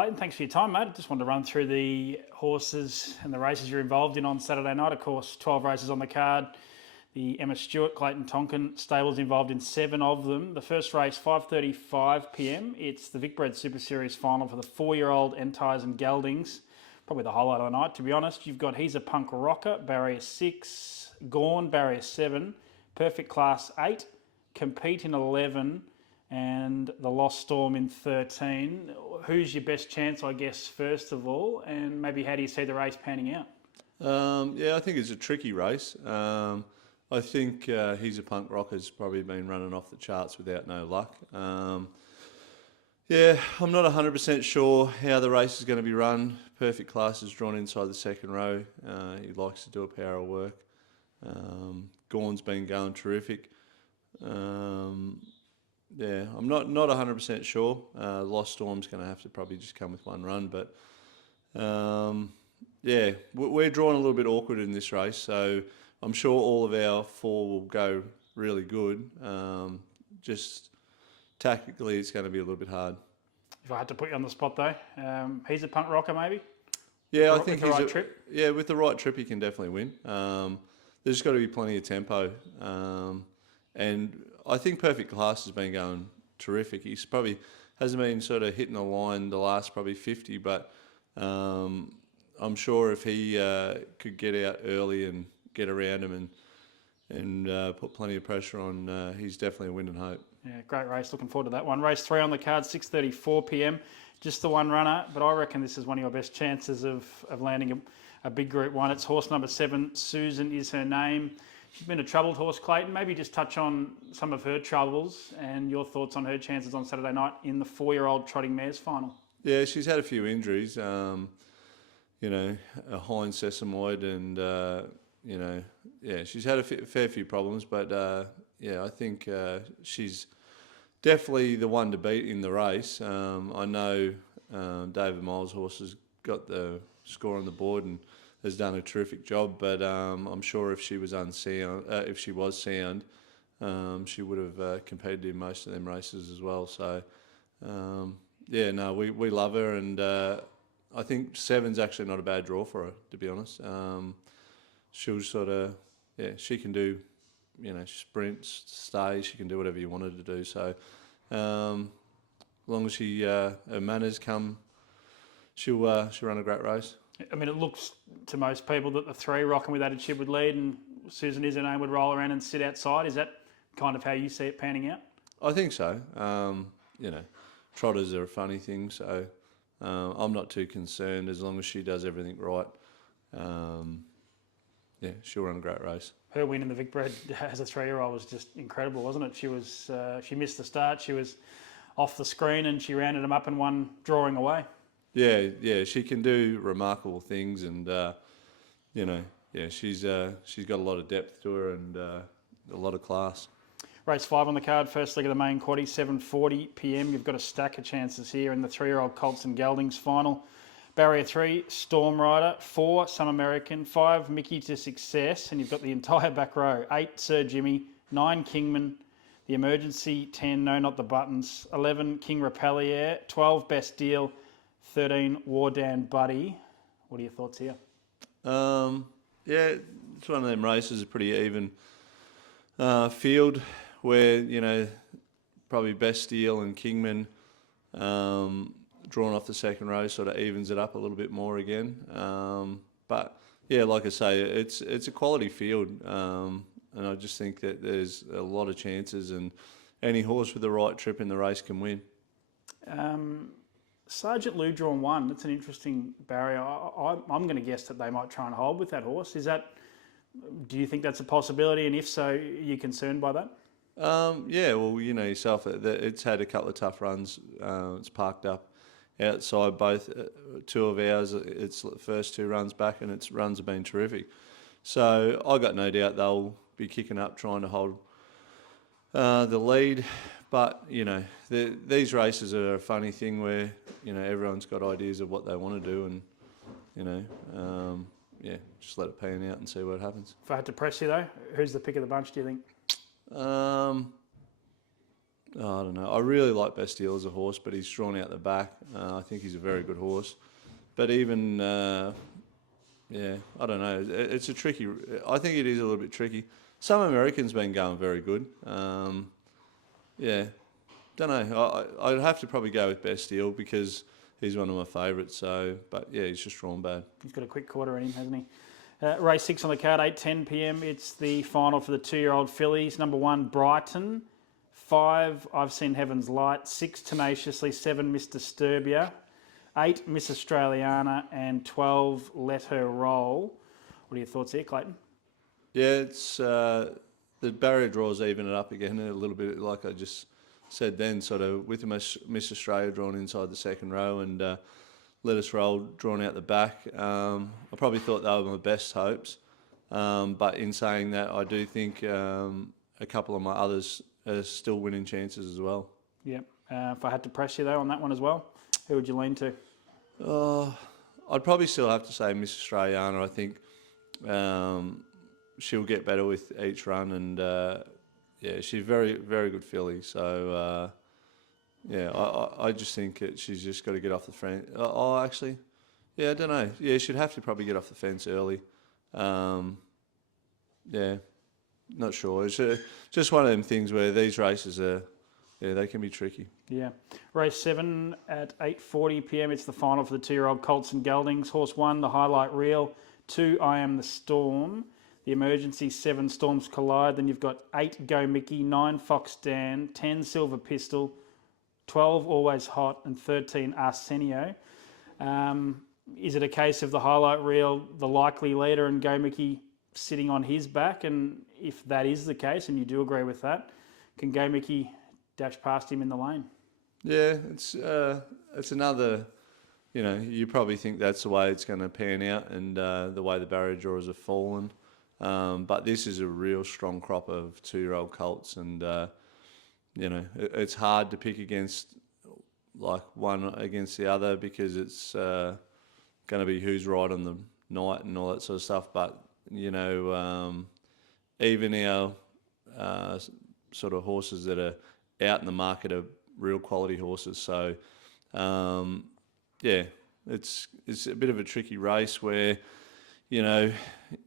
Clayton, thanks for your time, mate. I just wanted to run through the horses and the races you're involved in on Saturday night. Of course, 12 races on the card. The Emma Stewart, Clayton Tonkin stables involved in 7 of them. The first race, 5:35 p.m. It's the Vicbred Super Series final for the 4-year-old Entires and Geldings. Probably the highlight of the night, to be honest. You've got He's a Punk Rocker, barrier 6, Gorn, barrier 7, Perfect Class 8, Compete in 11, and the Lost Storm in 13. Who's your best chance, I guess, first of all? And maybe how do you see the race panning out? Yeah, I think it's a tricky race. I think He's a Punk Rocker's probably been running off the charts without no luck. Yeah, I'm not 100% sure how the race is going to be run. Perfect Class is drawn inside the second row. He likes to do a power of work. Gorn's been going terrific. Yeah, I'm not 100% sure. Lost Storm's going to have to probably just come with one run, but yeah, we're drawn a little bit awkward in this race, so I'm sure all of our 4 will go really good. Just tactically, it's going to be a little bit hard. If I had to put you on the spot though, He's a Punk Rocker maybe? Yeah, I think with the right trip? Yeah, with the right trip, he can definitely win. There's got to be plenty of tempo, and I think Perfect Class has been going terrific. He's probably hasn't been sort of hitting the line the last probably 50, but I'm sure if he could get out early and get around him and put plenty of pressure on, he's definitely a winning hope. Yeah, great race. Looking forward to that one. Race 3 on the card, 6:34 p.m. Just the one runner, but I reckon this is one of your best chances of landing a big Group 1. It's horse number 7, Susan is her name. She's been a troubled horse, Clayton. Maybe just touch on some of her troubles and your thoughts on her chances on Saturday night in the 4-year-old trotting mares final. Yeah, she's had a few injuries. You know, a hind sesamoid and, you know, yeah, she's had a fair few problems, but yeah, I think she's definitely the one to beat in the race. I know David Miles' horse has got the score on the board and has done a terrific job, but I'm sure if she was sound, she would have competed in most of them races as well. So yeah, no, we love her, and I think 7's actually not a bad draw for her, to be honest. She'll sort of, yeah, she can do, you know, sprints, stays, she can do whatever you want her to do. So as long as her manners come, she'll run a great race. I mean, it looks to most people that the 3 Rocking with Attitude would lead and Susan is her name would roll around and sit outside. Is that kind of how you see it panning out? I think so. You know, trotters are a funny thing, so I'm not too concerned as long as she does everything right. Yeah, she'll run a great race. Her win in the Vicbred as a 3-year-old was just incredible, wasn't it? She missed the start. She was off the screen and she rounded them up and won drawing away. Yeah, she can do remarkable things, and you know, yeah, she's got a lot of depth to her and a lot of class. Race 5 on the card, first leg of the main quaddie, 7:40 p.m. You've got a stack of chances here in the 3-year-old Colts and Geldings final. Barrier 3, Storm Rider, 4, Some American, 5, Mickey to Success, and you've got the entire back row. 8, Sir Jimmy, 9, Kingman, the Emergency, 10, No Not the Buttons, 11, King Repellier, 12, Best Deal, 13, War Dan Buddy. What are your thoughts here? Yeah, it's one of them races, a pretty even field where, you know, probably Best Deal and Kingman drawn off the second row sort of evens it up a little bit more again. But yeah, like I say, it's a quality field, and I just think that there's a lot of chances, and any horse with the right trip in the race can win. Sergeant Lou drawn 1. That's an interesting barrier. I'm going to guess that they might try and hold with that horse. Do you think that's a possibility? And if so, are you concerned by that? Yeah, well, you know yourself, it's had a couple of tough runs. It's parked up outside both 2 of ours. Its first 2 runs back, and its runs have been terrific. So I got no doubt they'll be kicking up, trying to hold the lead. But, you know, these races are a funny thing where, you know, everyone's got ideas of what they want to do, and, you know, yeah, just let it pan out and see what happens. If I had to press you though, who's the pick of the bunch, do you think? I don't know. I really like Bastille as a horse, but he's drawn out the back. I think he's a very good horse. But even, yeah, I don't know. It's a tricky. I think it is a little bit tricky. Some Americans been going very good. Yeah, don't know. I'd have to probably go with Bastille because he's one of my favourites. So, but yeah, he's just drawn bad. He's got a quick quarter in him, hasn't he? Race 6 on the card, 8:10 p.m. It's the final for the 2-year-old fillies. Number 1, Brighton. 5, I've Seen Heaven's Light. 6, Tenaciously. 7, Miss Disturbia. 8, Miss Australiana. And 12, Let Her Roll. What are your thoughts here, Clayton? Yeah, it's the barrier draws even it up again a little bit, like I just said then, sort of with the Miss Australia drawn inside the second row and Let Us Roll drawn out the back. I probably thought they were my best hopes, but in saying that, I do think a couple of my others are still winning chances as well. Yeah. If I had to press you, though, on that one as well, who would you lean to? I'd probably still have to say Miss Australiana. I think she'll get better with each run, and yeah, she's very, very good filly. So yeah, I just think she's just got to get off the fence. Actually, yeah, I don't know. Yeah, she'd have to probably get off the fence early. Yeah, not sure. It's just one of them things where these races are, yeah, they can be tricky. Yeah. Race 7 at 8:40 p.m. It's the final for the 2-year-old Colts and Geldings. Horse 1, the Highlight Reel. 2, I Am the Storm. The Emergency, 7, Storms Collide. Then you've got 8, Go Mickey. 9, Fox Dan. 10, Silver Pistol. 12, Always Hot. And 13, Arsenio. Is it a case of the Highlight Reel, the likely leader, and Go Mickey sitting on his back? And if that is the case, and you do agree with that, can Go Mickey dash past him in the lane? Yeah, it's another. You know, you probably think that's the way it's going to pan out, and the way the barrier draws have fallen. But this is a real strong crop of 2-year-old colts, and you know, it's hard to pick against like one against the other because it's going to be who's right on the night and all that sort of stuff. But you know, even our sort of horses that are out in the market are real quality horses. So yeah, it's a bit of a tricky race where, you know,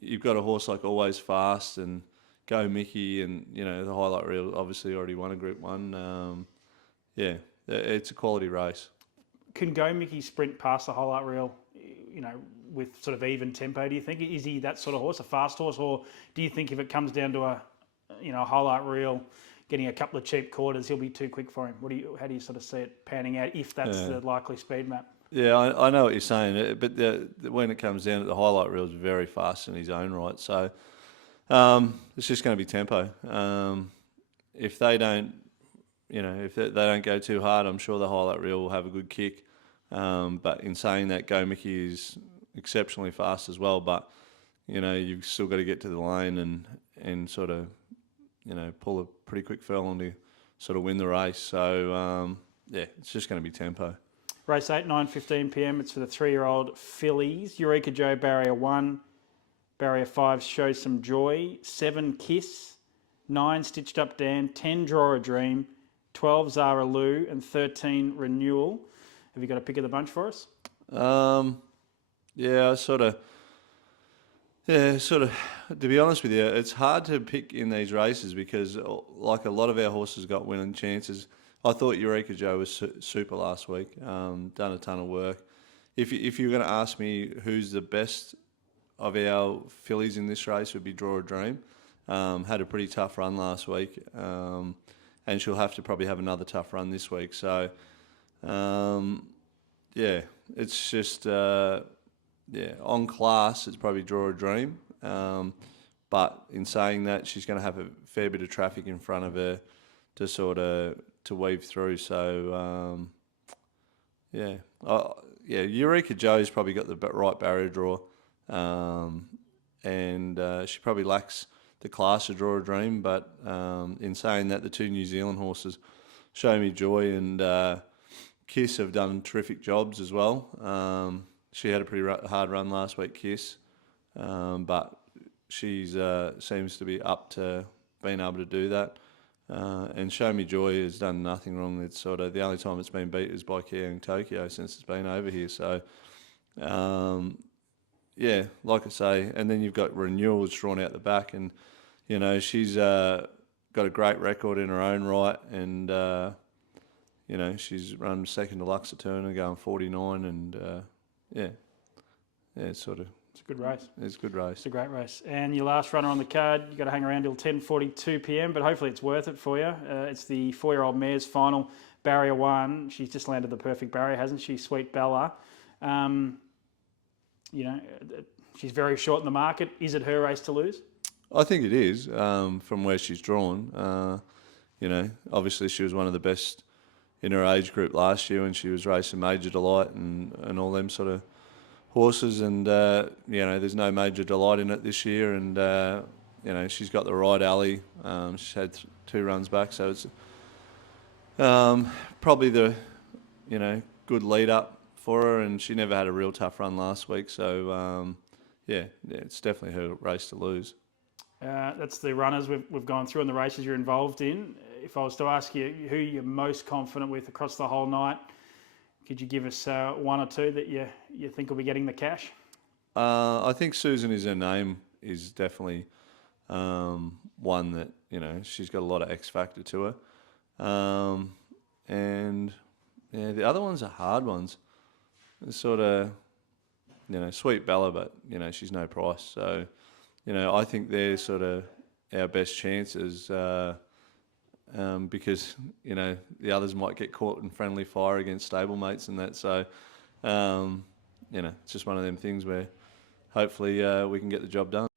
you've got a horse like Always Fast and Go Mickey, and you know the Highlight Reel obviously already won a Group 1. Yeah, it's a quality race. Can Go Mickey sprint past the Highlight Reel, you know, with sort of even tempo, do you think? Is he that sort of horse, a fast horse, or do you think if it comes down to a Highlight Reel getting a couple of cheap quarters, he'll be too quick for him? How do you sort of see it panning out if that's the likely speed map? Yeah, I know what you're saying, but when it comes down to the Highlight Reel, is very fast in his own right. So it's just going to be tempo. If they don't, if they don't go too hard, I'm sure the Highlight Reel will have a good kick. But in saying that, Go Mickey is exceptionally fast as well. But you've still got to get to the lane and sort of pull a pretty quick furlong to sort of win the race. So yeah, it's just going to be tempo. Race 8, 9:15 p.m. It's for the 3-year-old fillies. Eureka Joe, Barrier 1. Barrier 5, Show Some Joy. 7, Kiss. 9, Stitched Up Dan. 10, Draw a Dream. 12, Zara Lou. And 13, Renewal. Have you got a pick of the bunch for us? Yeah, sort of. To be honest with you, it's hard to pick in these races because, like a lot of our horses got winning chances. I thought Eureka Joe was super last week. Done a ton of work. If you're going to ask me who's the best of our fillies in this race, would be Draw a Dream. Had a pretty tough run last week, and she'll have to probably have another tough run this week. So, yeah, it's just on class, it's probably Draw a Dream. But in saying that, she's going to have a fair bit of traffic in front of her to sort of to weave through. So, yeah, Eureka Joe's probably got the right barrier draw, and she probably lacks the class to Draw a Dream. But in saying that, the 2 New Zealand horses, Show Me Joy and Kiss, have done terrific jobs as well. She had a pretty hard run last week, Kiss, but she's seems to be up to being able to do that. And Show Me Joy has done nothing wrong. It's sort of the only time it's been beat is by Kia in Tokyo since it's been over here. So, yeah, like I say, and then you've got Renewals drawn out the back, and she's got a great record in her own right, and she's run second to Luxa Turner, going 49, and it's sort of. It's a good race. It's a good race. It's a great race. And your last runner on the card, you've got to hang around till 10:42 p.m, but hopefully it's worth it for you. It's the 4-year-old mare's final, Barrier 1. She's just landed the perfect barrier, hasn't she? Sweet Bella. She's very short in the market. Is it her race to lose? I think it is, from where she's drawn. Obviously she was one of the best in her age group last year when she was racing Major Delight and all them sort of horses, and there's no Major Delight in it this year, and she's got the right alley. She's had 2 runs back, so it's probably the good lead up for her, and she never had a real tough run last week, so it's definitely her race to lose. That's the runners we've gone through and the races you're involved in. If I was to ask you who you're most confident with across the whole night, could you give us 1 or 2 that you think will be getting the cash? I think Susan Is Her Name is definitely one that, she's got a lot of X factor to her. And the other ones are hard ones. It's sort of, Sweet Bella, but, she's no price. So, I think they're sort of our best chances. Because the others might get caught in friendly fire against stablemates and that. So, it's just one of them things where hopefully we can get the job done.